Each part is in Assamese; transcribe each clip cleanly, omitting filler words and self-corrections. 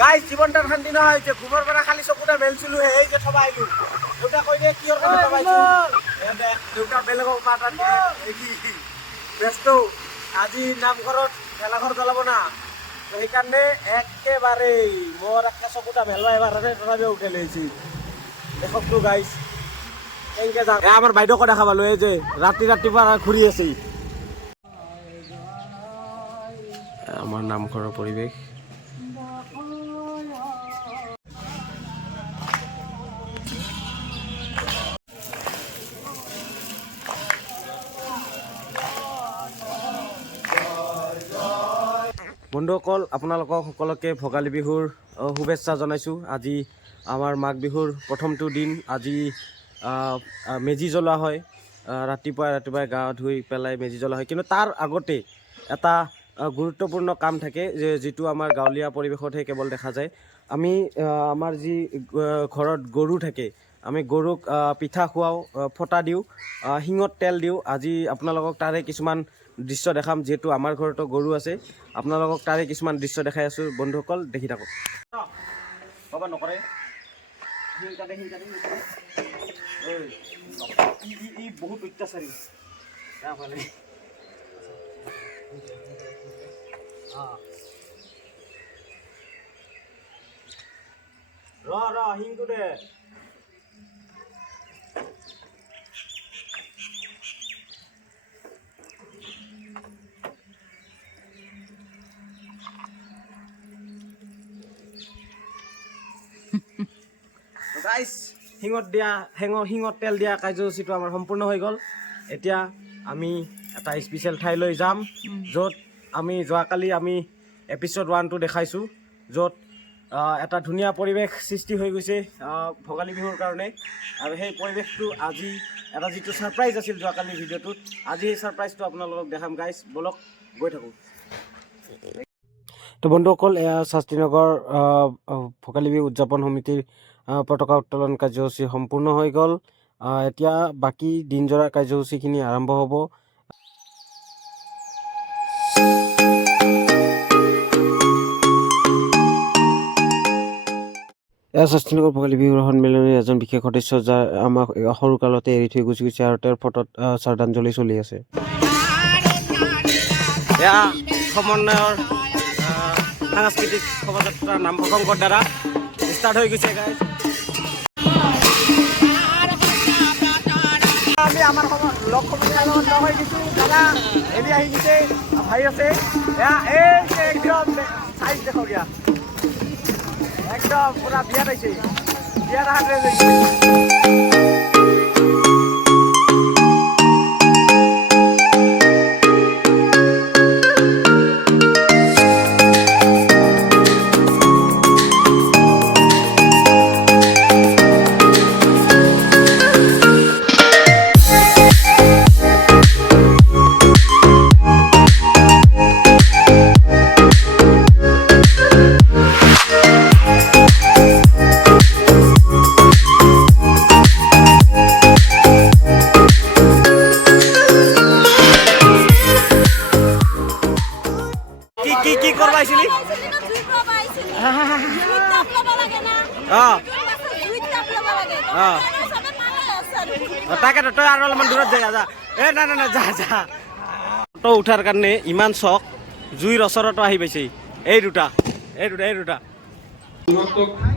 গাইজ জীৱনটাৰ শান্তি নহয় হৈছে ঘুমৰ পৰা খালি চকুটা মেলছিলো সেই যে থবা আহিলো দেউতা কৈ দিয়ে কিহৰ কাৰণে থবাইছো দেউতা বেলেগক মাতাত ব্যস্ত আজি নামঘৰত ভেলাঘৰ জ্বলাব না সেইকাৰণে একেবাৰে মোৰ একটা চকুটা ভেলবা এবাৰে তথাপিও উঠাই লৈছে দেখকতো গাইজ কেনেকে যাম আমাৰ বাইদেউকো দেখা পালো এই যে ৰাতিপুৱা ঘূৰি আছে আমাৰ নামঘৰৰ পৰিৱেশ বন্ধুসকল আপোনালোকক সকলোকে ভোগালী বিহুৰ শুভেচ্ছা জনাইছোঁ আজি আমাৰ মাঘ বিহুৰ প্ৰথমটো দিন আজি মেজি জ্বলোৱা হয় ৰাতিপুৱাই গা ধুই পেলাই মেজি জ্বলোৱা হয় কিন্তু তাৰ আগতে এটা গুৰুত্বপূৰ্ণ কাম থাকে যিটো আমাৰ গাঁৱলীয়া পৰিৱেশতহে কেৱল দেখা যায় আমি আমাৰ যি ঘৰত গৰু থাকে আমি গৰুক পিঠা খুৱাওঁ ফটা দিওঁ শিঙত তেল দিওঁ আজি আপোনালোকক তাৰে কিছুমান দৃশ্য দেখাম যিহেতু আমাৰ ঘৰতো গৰু আছে আপোনালোকক তাৰে কিছুমান দৃশ্য দেখাই আছোঁ বন্ধুসকল দেখি থাকক হ'ব নকৰে বহুত অত্যাচাৰী ৰ হিংটো দে গাইজ শিঙত তেল দিয়া কাৰ্যসূচীটো আমাৰ সম্পূৰ্ণ হৈ গ'ল এতিয়া আমি এটা স্পেচিয়েল ঠাইলৈ যাম য'ত আমি যোৱাকালি আমি এপিছ'ড 1টো দেখাইছোঁ য'ত এটা ধুনীয়া পৰিৱেশ সৃষ্টি হৈ গৈছে ভোগালী বিহুৰ কাৰণে আৰু সেই পৰিৱেশটো আজি এটা যিটো ছাৰপ্ৰাইজ আছিল যোৱাকালি ভিডিঅ'টোত আজি সেই ছাৰপ্ৰাইজটো আপোনালোকক দেখাম গাইজ বলক গৈ থাকোঁ তো বন্ধুসকল এয়া শাস্ত্ৰীনগৰ ভোগালী বিহু উদযাপন সমিতিৰ পতাকা উত্তোলন কাৰ্যসূচী সম্পূৰ্ণ হৈ গ'ল এতিয়া বাকী দিনজোৰা কাৰ্যসূচীখিনি আৰম্ভ হ'ব এয়া শাস্ত্ৰীনগৰ ভোগালী বিহুৰ সন্মিলনীৰ এজন বিশেষ সদস্য যাৰ আমাক সৰুকালতে এৰি থৈ গুচি গৈছে আৰু তেওঁৰ ফটোত শ্ৰদ্ধাঞ্জলি চলি আছে এয়া সমন্বয়ৰ সাংস্কৃতিক শোভাযাত্ৰা নাম প্ৰসংগৰ দ্বাৰা ষ্টাৰ্ট হৈ গৈছে গাইজ আমি আমাৰ লগ সমনীয়াৰ লগত লগ হৈ দিছোঁ দাদা এনে আহি গৈছে ভাই আছে এয়া এই একদম চাইজ দেখক ইয়াত একদম পুৰা বিয়াত আহিছে বিয়াত আহাতে কি কৰবা আইছিলি তাকেতো তই আৰু অলপমান দূৰত যাই যা না যা যা ফটো উঠাৰ কাৰণে ইমান চখ জুইৰ ওচৰতো আহি পাইছে এই দুটা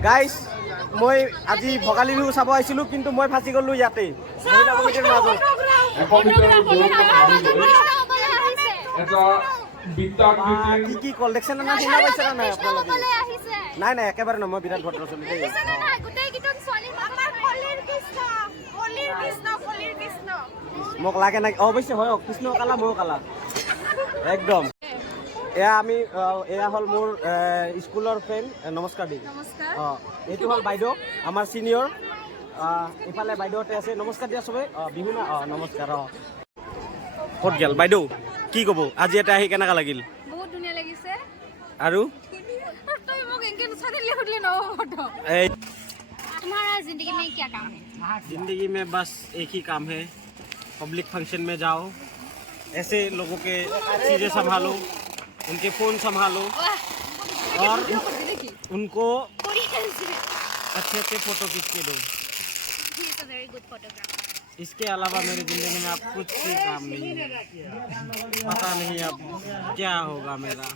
গাইজ মই আজি ভোগালী বিহু চাব আহিছিলোঁ কিন্তু মই ফাঁচি গ'লোঁ ইয়াতে মহিলা কমিটিৰ মাজত কি কল দেখছে না শুনা পাইছে না নাই আপোনালোকে নাই একেবাৰে নহয় মই বিৰাট ভদ্ৰ চলি দেই মোক লাগে নাই অৱশ্যে হয় কৃষ্ণ কালা ময়ো কালা একদম এয়া হ'ল মোৰ স্কুলৰ ফ্ৰেণ্ড নমস্কাৰ দেই এইটো হ'ল বাইদেউ আমাৰ চিনিয়ৰ ইফালে বাইদেউহঁতে আছে নমস্কাৰ দিয়া চবে বিহু না নমস্কাৰ ক'ত গ'ল বাইদেউ কি ক'ব আজি এটা আহি কেনেকুৱা লাগিল বহুত ধুনীয়া লাগিছে আৰু तुम्हारा जिंदगी में क्या काम है? जिंदगी में बस एक ही काम है, पब्लिक फंक्शन में जाओ, ऐसे लोगों के चीज़ें संभालो, उनके फ़ोन संभालो और उनको Korean से। अच्छे अच्छे फोटो खींच के दो। He is a very good photographer. इसके अलावा मेरी जिंदगी में अब कुछ भी काम नहीं है। पता नहीं अब क्या होगा मेरा।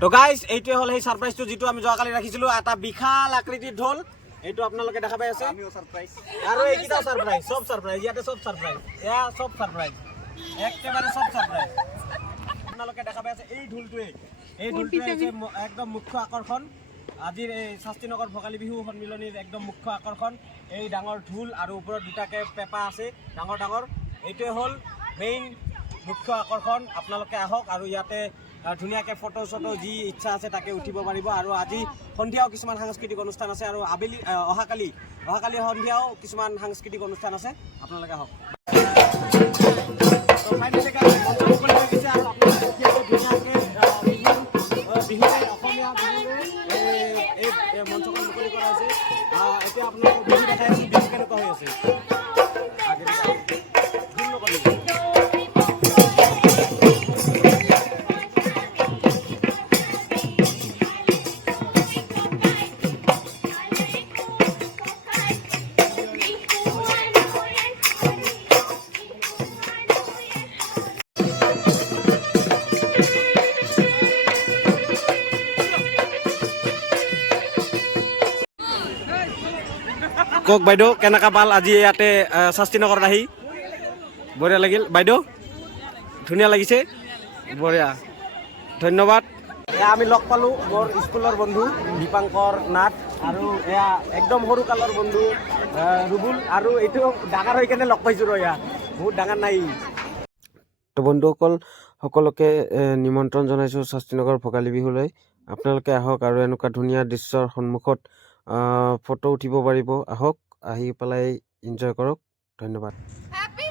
তো গাইজ এইটোৱে হ'ল সেই ছাৰপ্ৰাইজটো যিটো আমি যোৱাকালি ৰাখিছিলোঁ এটা বিশাল আকৃতিৰ ঢোল এইটো আপোনালোকে দেখা পাই আছে আৰু এইকেইটাও ছাৰপ্ৰাইজ চব ছাৰপ্ৰাইজ ইয়াতে চব ছাৰপ্ৰাইজ এয়া চব ছাৰপ্ৰাইজ একেবাৰে চব ছাৰপ্ৰাইজ আপোনালোকে দেখা পাই আছে এই ঢোলটোৱে হৈছে একদম মুখ্য আকৰ্ষণ আজিৰ এই শাস্তিনগৰ ভোগালী বিহু সন্মিলনীৰ একদম মুখ্য আকৰ্ষণ এই ডাঙৰ ঢোল আৰু ওপৰত দুটাকে পেঁপা আছে ডাঙৰ ডাঙৰ এইটোৱে হ'ল মেইন মুখ্য আকৰ্ষণ আপোনালোকে আহক আৰু ইয়াতে ধুনীয়াকৈ ফটো চটো যি ইচ্ছা আছে তাকে উঠিব পাৰিব আৰু আজি সন্ধিয়াও কিছুমান সাংস্কৃতিক অনুষ্ঠান আছে আৰু আবেলি অহাকালি সন্ধিয়াও কিছুমান সাংস্কৃতিক অনুষ্ঠান আছে আপোনালোকে আহক মঞ্চখন মুকলি কৰা হৈছে এতিয়া আপোনালোকক বিহু দেখাই আছোঁ বিহু কেনেকুৱা হৈ আছে কওক বাইদেউ কেনেকুৱা পাল আজি ইয়াতে শাস্তিনগৰত আহি বঢ়িয়া লাগিল বাইদেউ ধুনীয়া লাগিছে বঢ়িয়া ধন্যবাদ এয়া আমি লগ পালোঁ মোৰ স্কুলৰ বন্ধু দীপাংকৰ নাথ আৰু এয়া একদম সৰু কালৰ বন্ধু ৰুবুল আৰু এইটো ডাঙৰ হৈ কেনে লগ পাইছোঁ এয়া বহুত ডাঙৰ নাই তো বন্ধুসকল সকলোকে নিমন্ত্ৰণ জনাইছোঁ শাস্তিনগৰ ভোগালী বিহুলৈ আপোনালোকে আহক আৰু এনেকুৱা ধুনীয়া দৃশ্যৰ সন্মুখত ফটো উঠিব পাৰিব আহক আহি পেলাই এনজয় কৰক ধন্যবাদ Happy